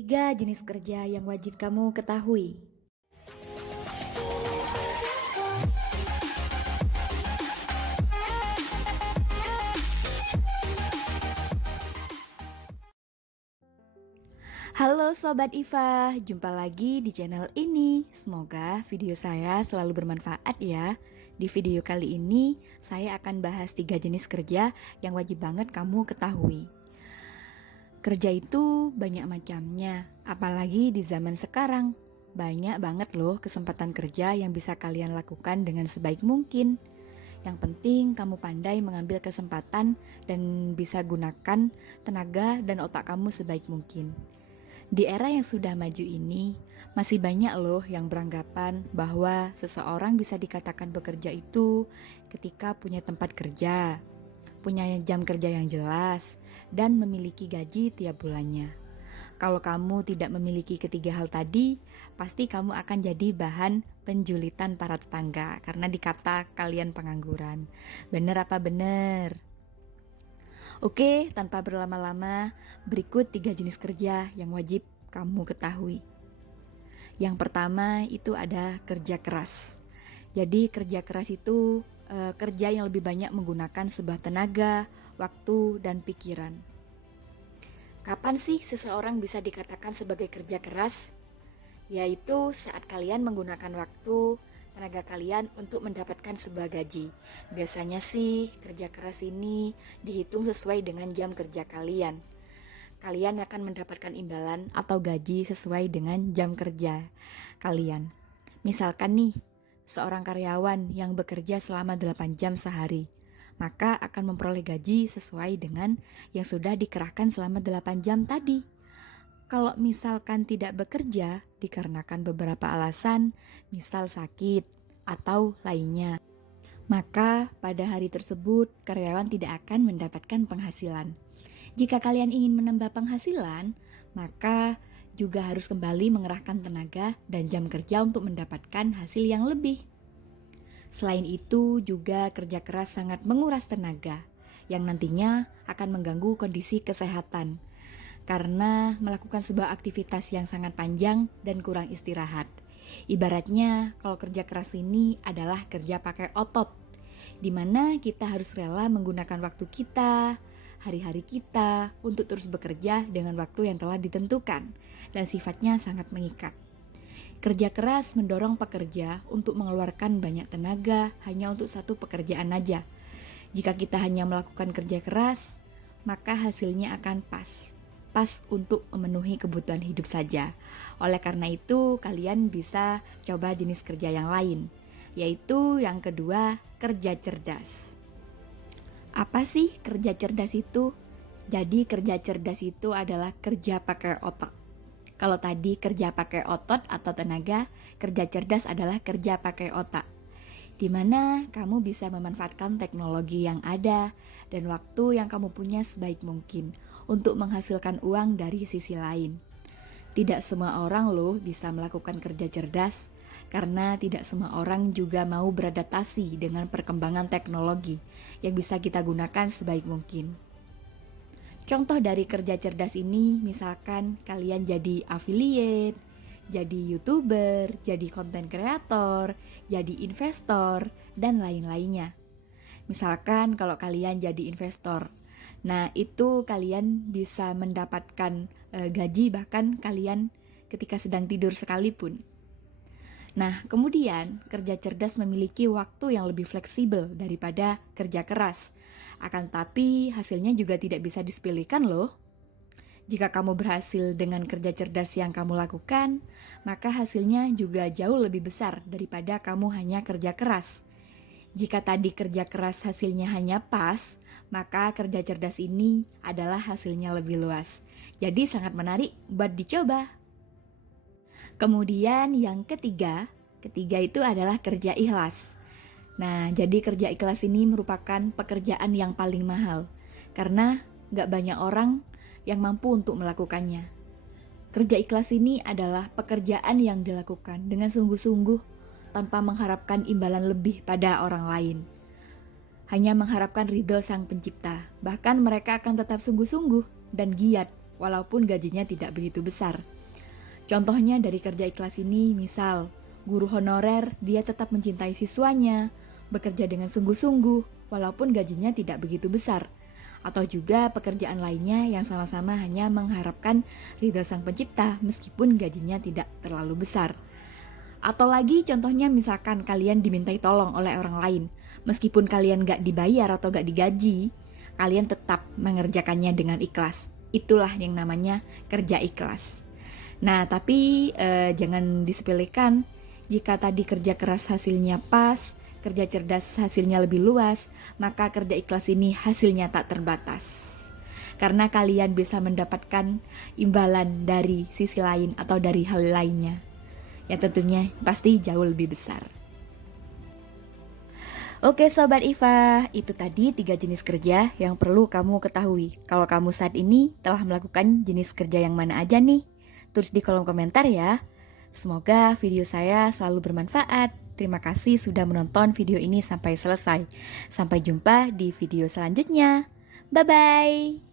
Tiga jenis kerja yang wajib kamu ketahui. Halo Sobat Iva, jumpa lagi di channel ini. Semoga video saya selalu bermanfaat ya. Di video kali ini, saya akan bahas 3 jenis kerja yang wajib banget kamu ketahui. Kerja itu banyak macamnya, apalagi di zaman sekarang. Banyak banget loh kesempatan kerja yang bisa kalian lakukan dengan sebaik mungkin. Yang penting kamu pandai mengambil kesempatan dan bisa gunakan tenaga dan otak kamu sebaik mungkin. Di era yang sudah maju ini, masih banyak loh yang beranggapan bahwa seseorang bisa dikatakan bekerja itu ketika punya tempat kerja, punya jam kerja yang jelas, dan memiliki gaji tiap bulannya. Kalau kamu tidak memiliki ketiga hal tadi, pasti kamu akan jadi bahan penjulitan para tetangga karena dikata kalian pengangguran. Bener apa bener? Oke, tanpa berlama-lama, berikut 3 jenis kerja yang wajib kamu ketahui. Yang pertama itu ada kerja keras. Jadi kerja keras itu kerja yang lebih banyak menggunakan sebuah tenaga, waktu, dan pikiran. Kapan sih seseorang bisa dikatakan sebagai kerja keras? Yaitu saat kalian menggunakan waktu, tenaga kalian untuk mendapatkan sebuah gaji. Biasanya sih kerja keras ini dihitung sesuai dengan jam kerja kalian. Kalian akan mendapatkan imbalan atau gaji sesuai dengan jam kerja kalian. Misalkan nih, seorang karyawan yang bekerja selama 8 jam sehari, maka akan memperoleh gaji sesuai dengan yang sudah dikerahkan selama 8 jam tadi. Kalau misalkan tidak bekerja dikarenakan beberapa alasan, misal sakit atau lainnya, maka pada hari tersebut karyawan tidak akan mendapatkan penghasilan. Jika kalian ingin menambah penghasilan, maka juga harus kembali mengerahkan tenaga dan jam kerja untuk mendapatkan hasil yang lebih. Selain itu, juga kerja keras sangat menguras tenaga, yang nantinya akan mengganggu kondisi kesehatan karena melakukan sebuah aktivitas yang sangat panjang dan kurang istirahat. Ibaratnya kalau kerja keras ini adalah kerja pakai otot, di mana kita harus rela menggunakan waktu kita, hari-hari kita untuk terus bekerja dengan waktu yang telah ditentukan dan sifatnya sangat mengikat. Kerja keras mendorong pekerja untuk mengeluarkan banyak tenaga hanya untuk satu pekerjaan aja. Jika kita hanya melakukan kerja keras, maka hasilnya akan pas untuk memenuhi kebutuhan hidup saja. Oleh karena itu, kalian bisa coba jenis kerja yang lain, yaitu yang kedua, kerja cerdas. Apa sih kerja cerdas itu? Jadi kerja cerdas itu adalah kerja pakai otak. Kalau tadi kerja pakai otot atau tenaga, kerja cerdas adalah kerja pakai otak, di mana kamu bisa memanfaatkan teknologi yang ada dan waktu yang kamu punya sebaik mungkin untuk menghasilkan uang dari sisi lain. Tidak semua orang loh bisa melakukan kerja cerdas, karena tidak semua orang juga mau beradaptasi dengan perkembangan teknologi yang bisa kita gunakan sebaik mungkin. Contoh dari kerja cerdas ini, misalkan kalian jadi affiliate, jadi YouTuber, jadi konten kreator, jadi investor, dan lain-lainnya. Misalkan kalau kalian jadi investor, nah itu kalian bisa mendapatkan gaji bahkan kalian ketika sedang tidur sekalipun. Nah, kemudian kerja cerdas memiliki waktu yang lebih fleksibel daripada kerja keras. Akan tapi hasilnya juga tidak bisa disepelekan loh. Jika kamu berhasil dengan kerja cerdas yang kamu lakukan, maka hasilnya juga jauh lebih besar daripada kamu hanya kerja keras. Jika tadi kerja keras hasilnya hanya pas, maka kerja cerdas ini adalah hasilnya lebih luas. Jadi sangat menarik buat dicoba. Kemudian yang ketiga itu adalah kerja ikhlas. Nah, jadi kerja ikhlas ini merupakan pekerjaan yang paling mahal, karena gak banyak orang yang mampu untuk melakukannya. Kerja ikhlas ini adalah pekerjaan yang dilakukan dengan sungguh-sungguh tanpa mengharapkan imbalan lebih pada orang lain. Hanya mengharapkan ridho sang pencipta, bahkan mereka akan tetap sungguh-sungguh dan giat walaupun gajinya tidak begitu besar. Contohnya dari kerja ikhlas ini, misal guru honorer dia tetap mencintai siswanya, bekerja dengan sungguh-sungguh walaupun gajinya tidak begitu besar. Atau juga pekerjaan lainnya yang sama-sama hanya mengharapkan ridha sang pencipta meskipun gajinya tidak terlalu besar. Atau lagi contohnya misalkan kalian dimintai tolong oleh orang lain, meskipun kalian gak dibayar atau gak digaji, kalian tetap mengerjakannya dengan ikhlas. Itulah yang namanya kerja ikhlas. Nah tapi jangan disepelekan, jika tadi kerja keras hasilnya pas, kerja cerdas hasilnya lebih luas, maka kerja ikhlas ini hasilnya tak terbatas. Karena kalian bisa mendapatkan imbalan dari sisi lain atau dari hal lainnya, yang tentunya pasti jauh lebih besar. Oke Sobat IFA, itu tadi 3 jenis kerja yang perlu kamu ketahui. Kalau kamu saat ini telah melakukan jenis kerja yang mana aja nih? Tulis di kolom komentar ya. Semoga video saya selalu bermanfaat. Terima kasih sudah menonton video ini sampai selesai. Sampai jumpa di video selanjutnya. Bye-bye.